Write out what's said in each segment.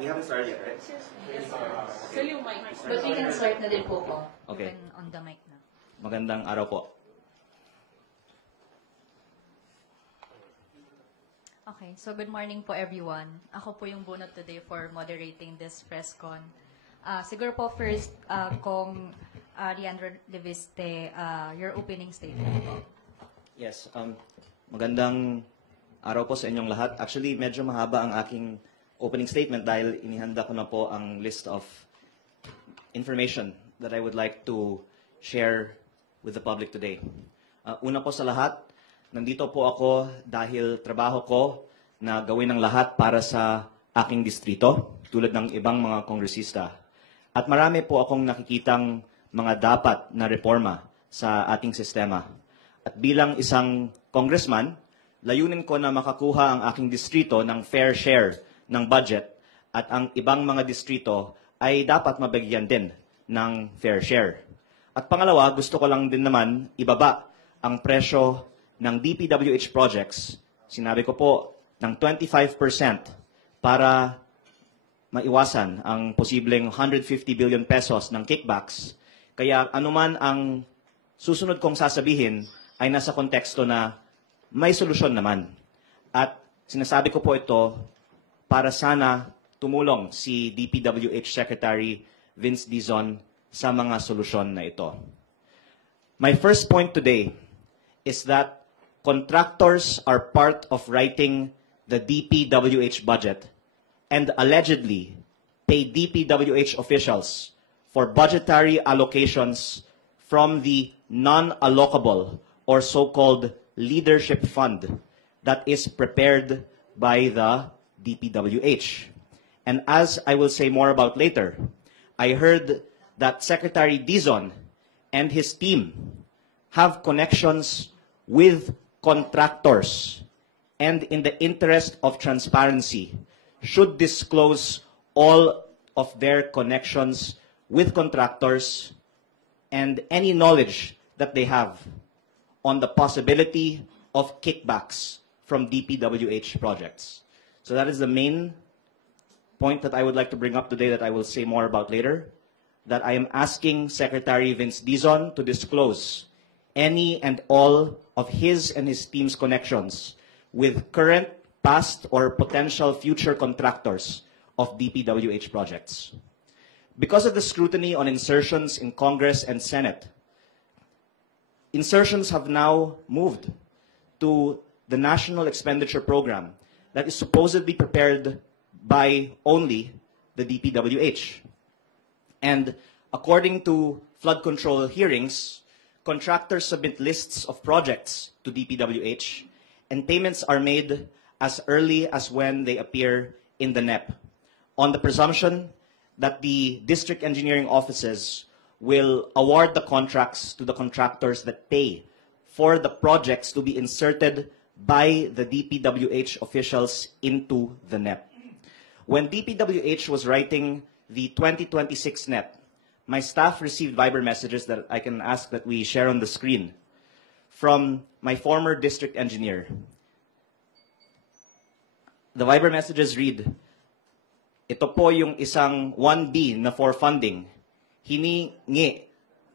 We haven't started yet, right? Still yung mic. But we can start na din po po. Okay. Even on the mic na. Magandang araw po. Okay, so good morning po everyone. Ako po yung bunot today for moderating this press con. Siguro po first, kung Leandro Leviste, your opening statement po. Yes, magandang araw po sa inyong lahat. Actually, medyo mahaba ang aking opening statement dahil inihanda ko na po ang list of information that I would like to share with the public today. Una po sa lahat, nandito po ako dahil trabaho ko na gawin ang lahat para sa aking distrito, tulad ng ibang mga kongresista. At marami po akong nakikitang mga dapat na reforma sa ating sistema. At bilang isang congressman, layunin ko na makakuha ang aking distrito ng fair share ng budget at ang ibang mga distrito ay dapat mabigyan din ng fair share. At pangalawa, gusto ko lang din naman ibaba ang presyo ng DPWH projects. Sinabi ko po ng 25% para maiwasan ang posibleng 150 billion pesos ng kickbacks. Kaya anuman ang susunod kong sasabihin ay nasa konteksto na may solusyon naman. At sinasabi ko po ito para sana tumulong si DPWH Secretary Vince Dizon sa mga solusyon na ito. My first point today is that contractors are part of writing the DPWH budget and allegedly pay DPWH officials for budgetary allocations from the non-allocable or so-called leadership fund that is prepared by the DPWH. And as I will say more about later, I heard that Secretary Dizon and his team have connections with contractors and in the interest of transparency should disclose all of their connections with contractors and any knowledge that they have on the possibility of kickbacks from DPWH projects. So that is the main point that I would like to bring up today that I will say more about later, that I am asking Secretary Vince Dizon to disclose any and all of his and his team's connections with current, past, or potential future contractors of DPWH projects. Because of the scrutiny on insertions in Congress and Senate, insertions have now moved to the National Expenditure Program that is supposedly prepared by only the DPWH. And according to flood control hearings, contractors submit lists of projects to DPWH and payments are made as early as when they appear in the NEP, on the presumption that the district engineering offices will award the contracts to the contractors that pay for the projects to be inserted by the DPWH officials into the NEP. When DPWH was writing the 2026 NEP, my staff received Viber messages that I can ask that we share on the screen from my former district engineer. The Viber messages read, ito po yung isang 1B na for funding. Hiningi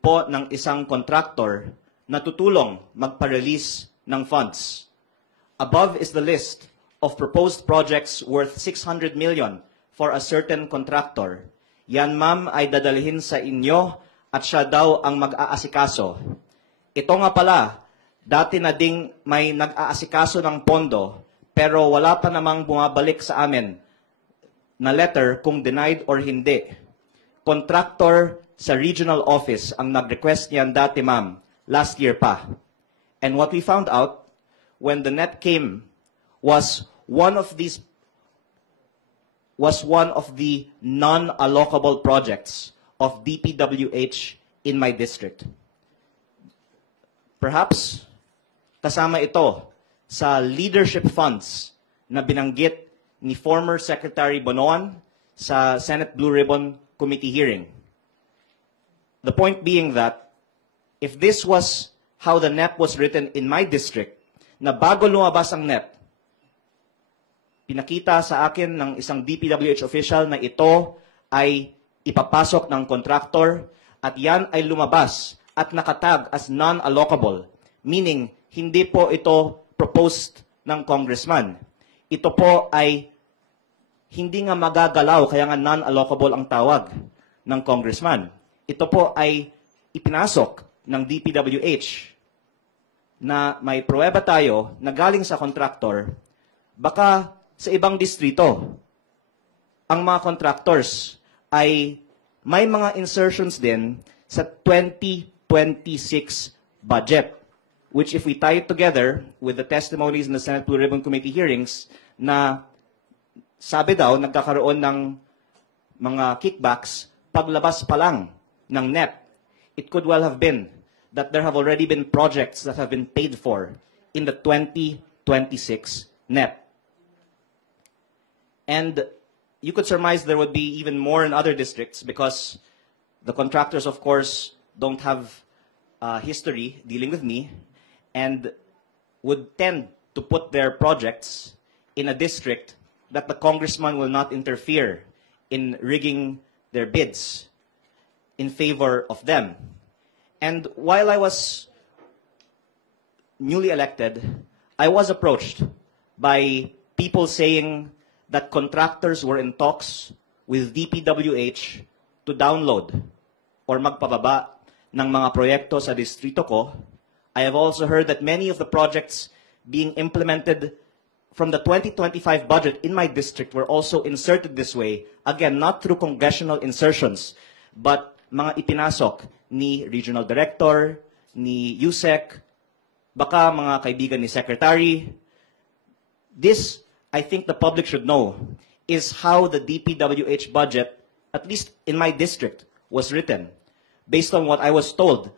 po ng isang contractor na tutulong magpa-release ng funds. Above is the list of proposed projects worth 600 million for a certain contractor. Yan ma'am ay dadalhin sa inyo at siya daw ang mag-aasikaso. Ito nga pala, dati na ding may nag-aasikaso ng pondo pero wala pa namang bumabalik sa amin na letter kung denied or hindi. Contractor sa regional office ang nag-request niyan dati ma'am, last year pa. And what we found out when the NEP came was one of the non-allocable projects of DPWH in my district. Perhaps kasama ito sa leadership funds na binanggit ni former Secretary Bonoan sa Senate Blue Ribbon Committee hearing. The point being that if this was how the NEP was written in my district, na bago lumabas ang NEP, pinakita sa akin ng isang DPWH official na ito ay ipapasok ng contractor at yan ay lumabas at nakatag as non-allocable, meaning hindi po ito proposed ng congressman. Ito po ay hindi nga magagalaw, kaya nga non-allocable ang tawag ng congressman. Ito po ay ipinasok ng DPWH na may pruweba tayo na galing sa contractor, baka sa ibang distrito, ang mga contractors ay may mga insertions din sa 2026 budget, which if we tie it together with the testimonies in the Senate Blue Ribbon Committee hearings na sabi daw nagkakaroon ng mga kickbacks paglabas pa lang ng NEP, it could well have been that there have already been projects that have been paid for in the 2026 NEP. And you could surmise there would be even more in other districts because the contractors, of course, don't have history dealing with me and would tend to put their projects in a district that the congressman will not interfere in rigging their bids in favor of them. And while I was newly elected, I was approached by people saying that contractors were in talks with DPWH to download or magpababa ng mga proyekto sa distrito ko. I have also heard that many of the projects being implemented from the 2025 budget in my district were also inserted this way, again, not through congressional insertions, but mga ipinasok ni Regional Director, ni Yusek, baka mga kaibigan ni Secretary. This, I think the public should know, is how the DPWH budget, at least in my district, was written. Based on what I was told,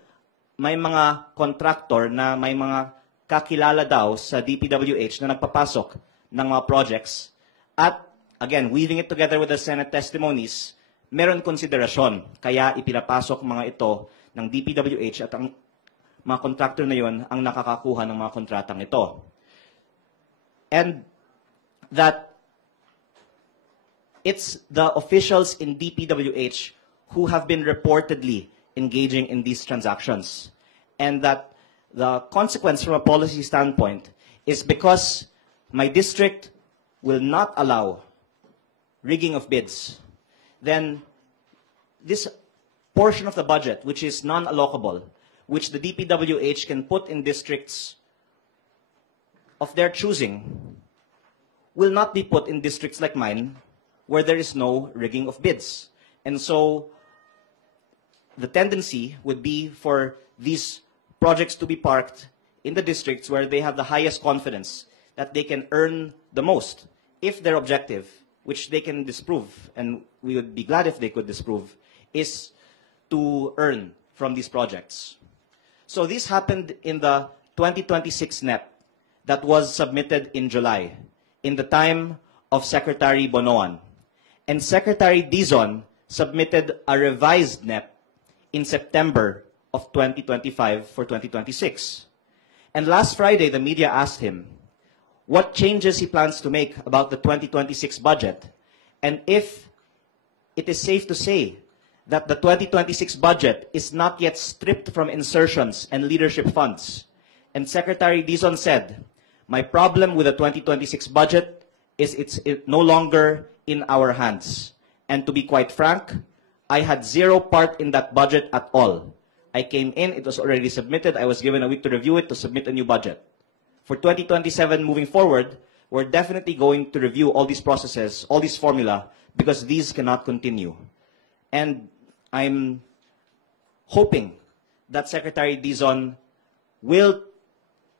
may mga contractor na may mga kakilala daw sa DPWH na nagpapasok ng mga projects. At, again, weaving it together with the Senate testimonies, meron konsiderasyon. Kaya ipinapasok mga ito ng DPWH at ang mga contractor na yon ang nakakakuha ng mga kontratang ito. And that it's the officials in DPWH who have been reportedly engaging in these transactions. And that the consequence from a policy standpoint is because my district will not allow rigging of bids, then this portion of the budget, which is non-allocable, which the DPWH can put in districts of their choosing, will not be put in districts like mine, where there is no rigging of bids. And so the tendency would be for these projects to be parked in the districts where they have the highest confidence that they can earn the most if their objective, which they can disprove, and we would be glad if they could disprove, is to earn from these projects. So this happened in the 2026 NEP that was submitted in July, in the time of Secretary Bonoan. And Secretary Dizon submitted a revised NEP in September of 2025 for 2026. And last Friday, the media asked him what changes he plans to make about the 2026 budget, and if it is safe to say that the 2026 budget is not yet stripped from insertions and leadership funds. And Secretary Dizon said, "My problem with the 2026 budget is it's no longer in our hands. And to be quite frank, I had zero part in that budget at all. I came in, it was already submitted, I was given a week to review it to submit a new budget. For 2027 moving forward, we're definitely going to review all these processes, all these formula, because these cannot continue." And I'm hoping that Secretary Dizon will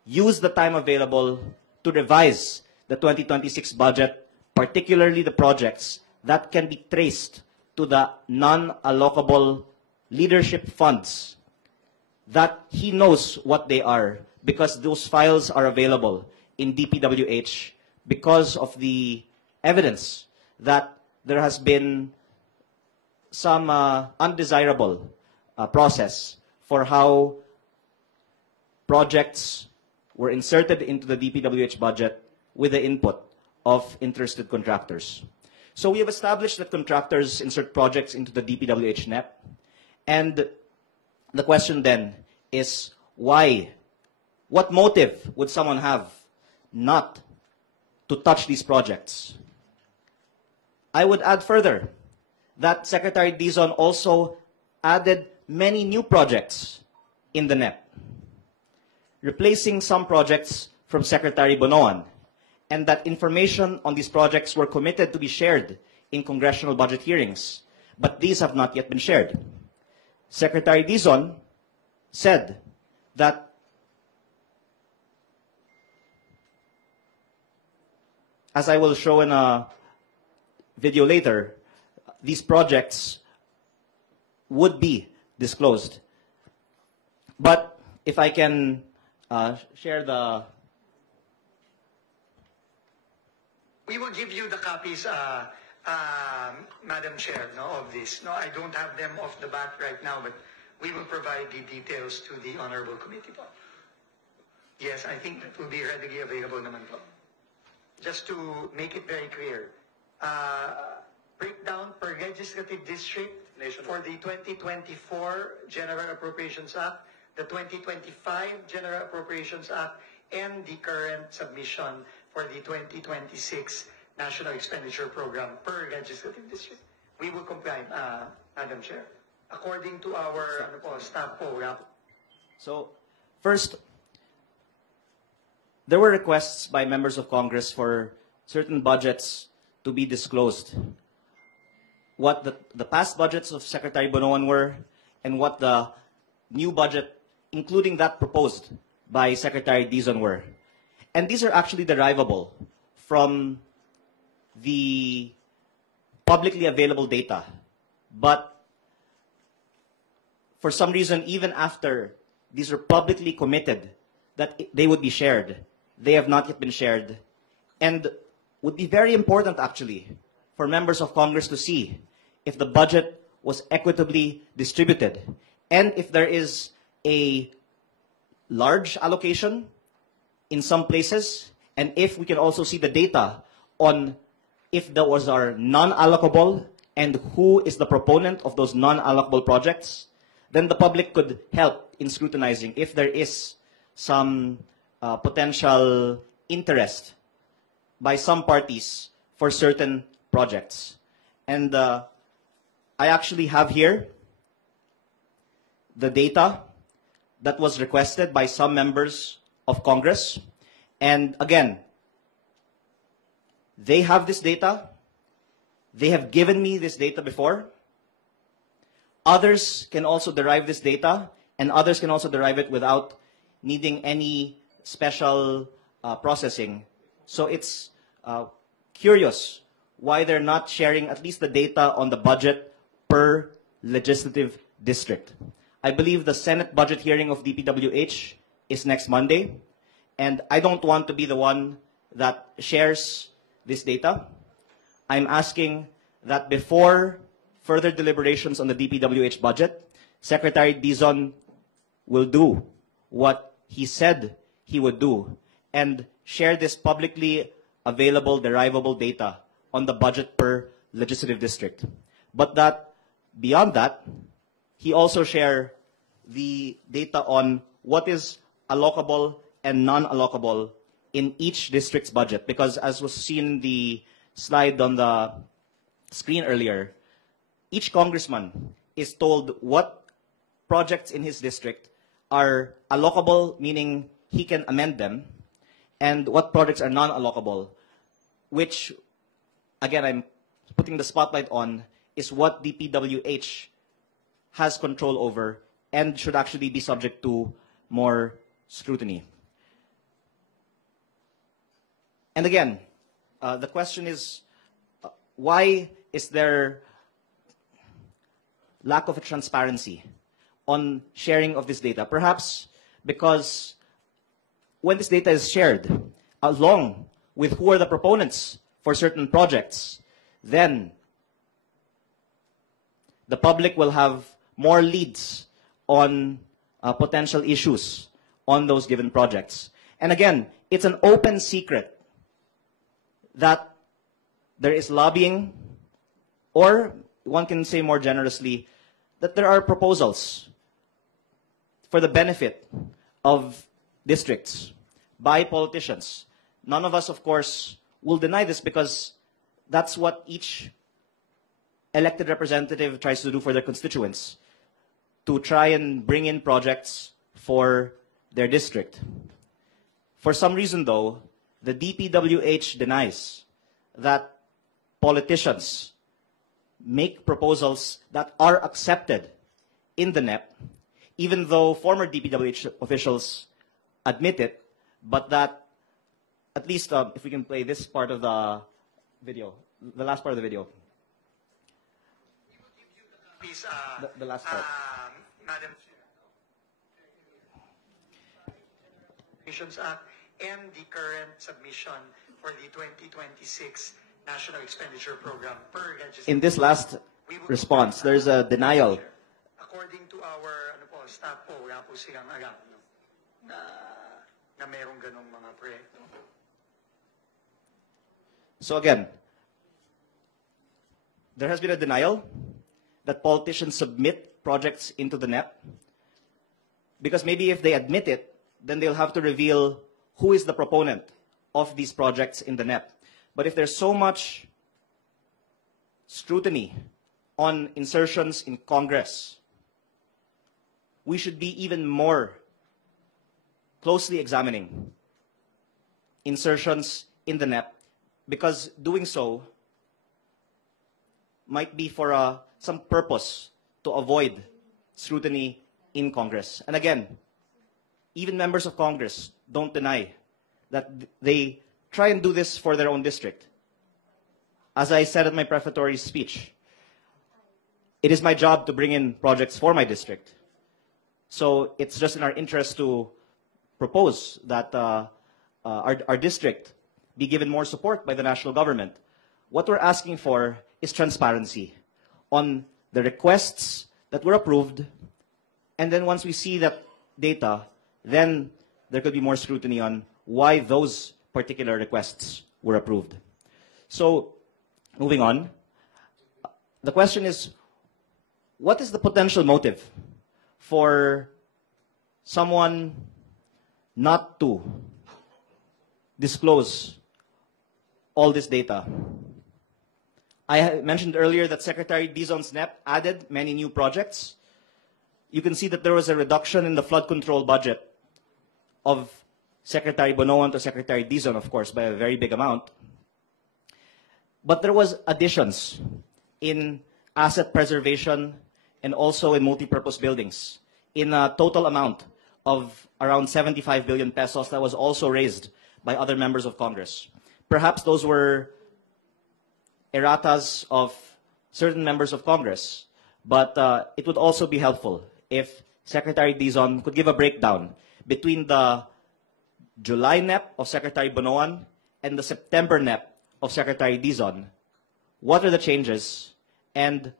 use the time available to revise the 2026 budget, particularly the projects that can be traced to the non-allocable leadership funds, that he knows what they are because those files are available in DPWH because of the evidence that there has been some undesirable process for how projects were inserted into the DPWH budget with the input of interested contractors. So we have established that contractors insert projects into the DPWH NEP. And the question then is why? What motive would someone have not to touch these projects? I would add further that Secretary Dizon also added many new projects in the NEP, replacing some projects from Secretary Bonoan, and that information on these projects were committed to be shared in congressional budget hearings, but these have not yet been shared. Secretary Dizon said that as I will show in a video later, these projects would be disclosed. But if I can share the... We will give you the copies, Madam Chair, of this. No, I don't have them off the bat right now, but we will provide the details to the Honorable Committee. Yes, I think that will be readily available naman po. Just to make it very clear, breakdown per legislative district for the 2024 General Appropriations Act, the 2025 General Appropriations Act, and the current submission for the 2026 National Expenditure Program per legislative district. We will comply, Madam Chair, according to our staff program. So, first, there were requests by members of Congress for certain budgets to be disclosed. What the past budgets of Secretary Bonoan were, and what the new budget, including that proposed by Secretary Dizon, were. And these are actually derivable from the publicly available data. But for some reason, even after these are publicly committed that they would be shared, they have not yet been shared, and would be very important actually for members of Congress to see if the budget was equitably distributed, and if there is a large allocation in some places, and if we can also see the data on if those are non-allocable and who is the proponent of those non-allocable projects, then the public could help in scrutinizing if there is some potential interest by some parties for certain projects. And I actually have here the data that was requested by some members of Congress. And again, they have this data. They have given me this data before. Others can also derive this data, and others can also derive it without needing any special processing. So it's curious why they're not sharing at least the data on the budget per legislative district. I believe the Senate budget hearing of DPWH is next Monday, and I don't want to be the one that shares this data. I'm asking that before further deliberations on the DPWH budget, Secretary Dizon will do what he said he would do and share this publicly available derivable data on the budget per legislative district. But that beyond that, he also share the data on what is allocable and non-allocable in each district's budget. Because as was seen in the slide on the screen earlier, each congressman is told what projects in his district are allocable, meaning he can amend them, and what projects are non-allocable, which, again, I'm putting the spotlight on, is what DPWH has control over and should actually be subject to more scrutiny. And again, the question is, why is there lack of transparency on sharing of this data? Perhaps because when this data is shared, along with who are the proponents for certain projects, then the public will have more leads on potential issues on those given projects. And again, it's an open secret that there is lobbying, or one can say more generously, that there are proposals for the benefit of districts by politicians. None of us, of course, will deny this because that's what each elected representative tries to do for their constituents, to try and bring in projects for their district. For some reason, though, the DPWH denies that politicians make proposals that are accepted in the NEP, even though former DPWH officials admit it, but that, at least if we can play this part of the video, the last part of the video. Please, The last part. Madam Appropriations Act and the current submission for the 2026 National Expenditure Program per legislative. In this last response, there's a denial. According to our staff po, wala po silang alam na merong ganong mga proyekto. So again, there has been a denial that politicians submit projects into the NEP, because maybe if they admit it, then they'll have to reveal who is the proponent of these projects in the NEP. But if there's so much scrutiny on insertions in Congress, we should be even more closely examining insertions in the NEP, because doing so might be for some purpose to avoid scrutiny in Congress. And again, even members of Congress don't deny that they try and do this for their own district. As I said in my prefatory speech, it is my job to bring in projects for my district. So it's just in our interest to propose that our district be given more support by the national government. What we're asking for is transparency on the requests that were approved, and then once we see that data, then there could be more scrutiny on why those particular requests were approved. So, moving on, the question is, what is the potential motive for someone not to disclose all this data? I mentioned earlier that Secretary Dizon's NEP added many new projects. You can see that there was a reduction in the flood control budget of Secretary Bonoan to Secretary Dizon, of course, by a very big amount. But there was additions in asset preservation and also in multipurpose buildings in a total amount of around 75 billion pesos that was also raised by other members of Congress. Perhaps those were erratas of certain members of Congress, but it would also be helpful if Secretary Dizon could give a breakdown between the July NEP of Secretary Bonoan and the September NEP of Secretary Dizon. What are the changes? And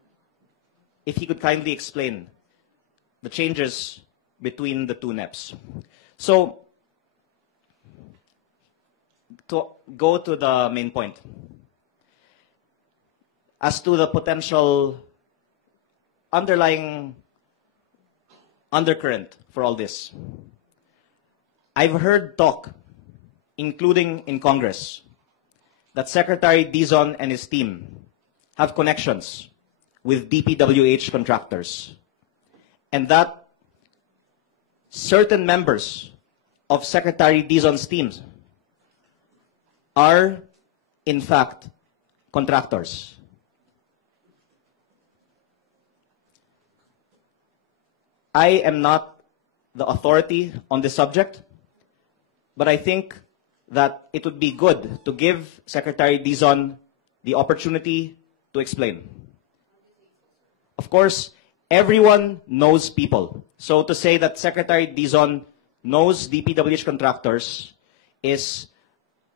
if he could kindly explain the changes between the two NEPs. So, to go to the main point. As to the potential underlying undercurrent for all this, I've heard talk, including in Congress, that Secretary Dizon and his team have connections with DPWH contractors, and that certain members of Secretary Dizon's teams are, in fact, contractors. I am not the authority on this subject, but I think that it would be good to give Secretary Dizon the opportunity to explain. Of course, everyone knows people. So to say that Secretary Dizon knows DPWH contractors is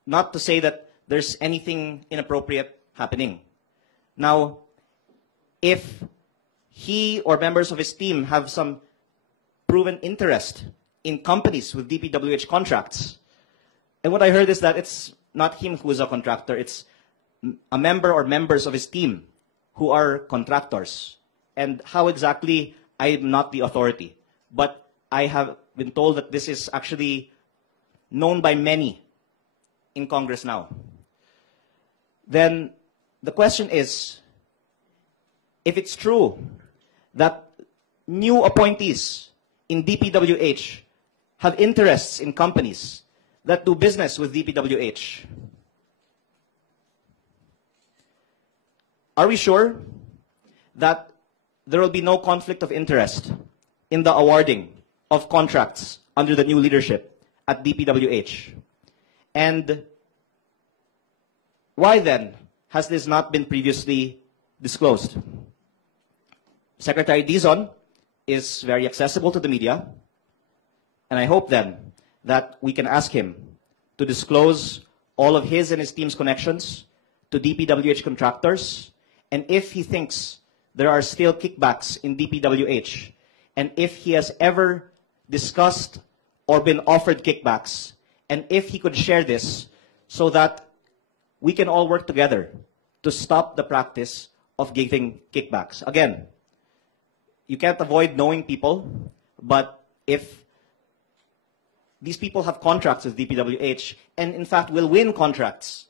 not to say that there's anything inappropriate happening. Now, if he or members of his team have some proven interest in companies with DPWH contracts, and what I heard is that it's not him who is a contractor, it's a member or members of his team who are contractors. And how exactly, I'm not the authority. But I have been told that this is actually known by many in Congress now. Then the question is, if it's true that new appointees in DPWH have interests in companies that do business with DPWH, are we sure that there will be no conflict of interest in the awarding of contracts under the new leadership at DPWH? And why then has this not been previously disclosed? Secretary Dizon is very accessible to the media, and I hope then that we can ask him to disclose all of his and his team's connections to DPWH contractors, and if he thinks there are still kickbacks in DPWH, and if he has ever discussed or been offered kickbacks, and if he could share this so that we can all work together to stop the practice of giving kickbacks. Again, you can't avoid knowing people, but if these people have contracts with DPWH, and in fact will win contracts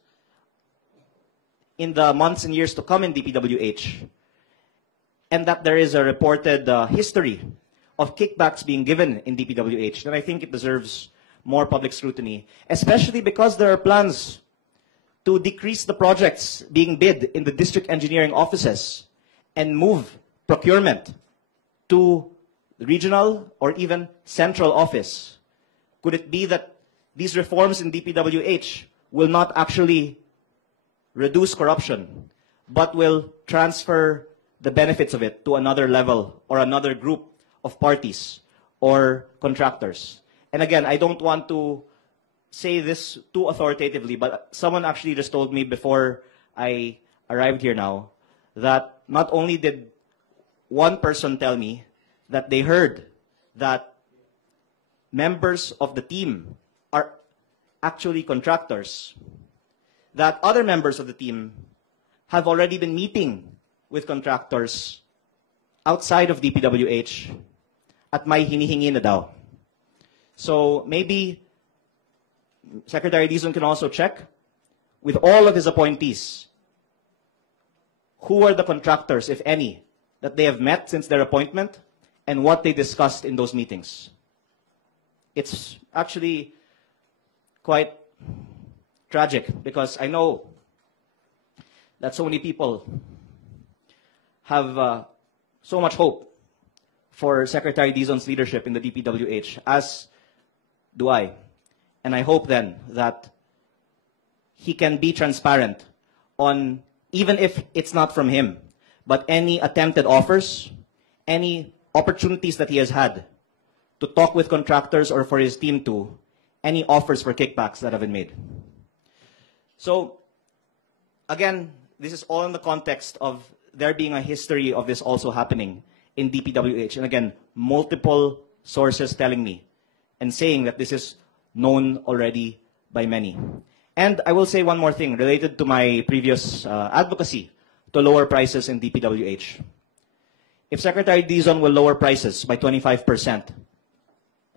in the months and years to come in DPWH, and that there is a reported history of kickbacks being given in DPWH, then I think it deserves more public scrutiny, especially because there are plans to decrease the projects being bid in the district engineering offices and move procurement to regional or even central office. Could it be that these reforms in DPWH will not actually reduce corruption, but will transfer the benefits of it to another level or another group of parties or contractors? And again, I don't want to say this too authoritatively, but someone actually just told me before I arrived here now that not only did one person tell me that they heard that members of the team are actually contractors, that other members of the team have already been meeting with contractors outside of DPWH at may hinihingi na daw. So maybe Secretary Dizon can also check with all of his appointees who are the contractors, if any, that they have met since their appointment and what they discussed in those meetings. It's actually quite tragic because I know that so many people have so much hope for Secretary Dizon's leadership in the DPWH, as do I. And I hope then that he can be transparent on, even if it's not from him, but any attempted offers, any opportunities that he has had to talk with contractors or for his team to, any offers for kickbacks that have been made. So, again, this is all in the context of there being a history of this also happening in DPWH. And again, multiple sources telling me and saying that this is known already by many. And I will say one more thing related to my previous advocacy to lower prices in DPWH. If Secretary Dizon will lower prices by 25%,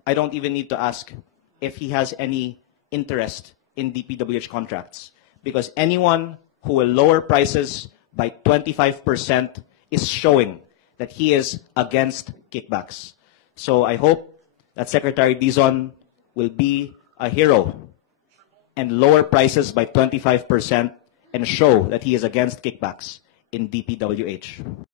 I don't even need to ask if he has any interest in DPWH contracts, because anyone who will lower prices by 25% is showing that he is against kickbacks. So I hope that Secretary Dizon will be a hero and lower prices by 25% and show that he is against kickbacks in DPWH.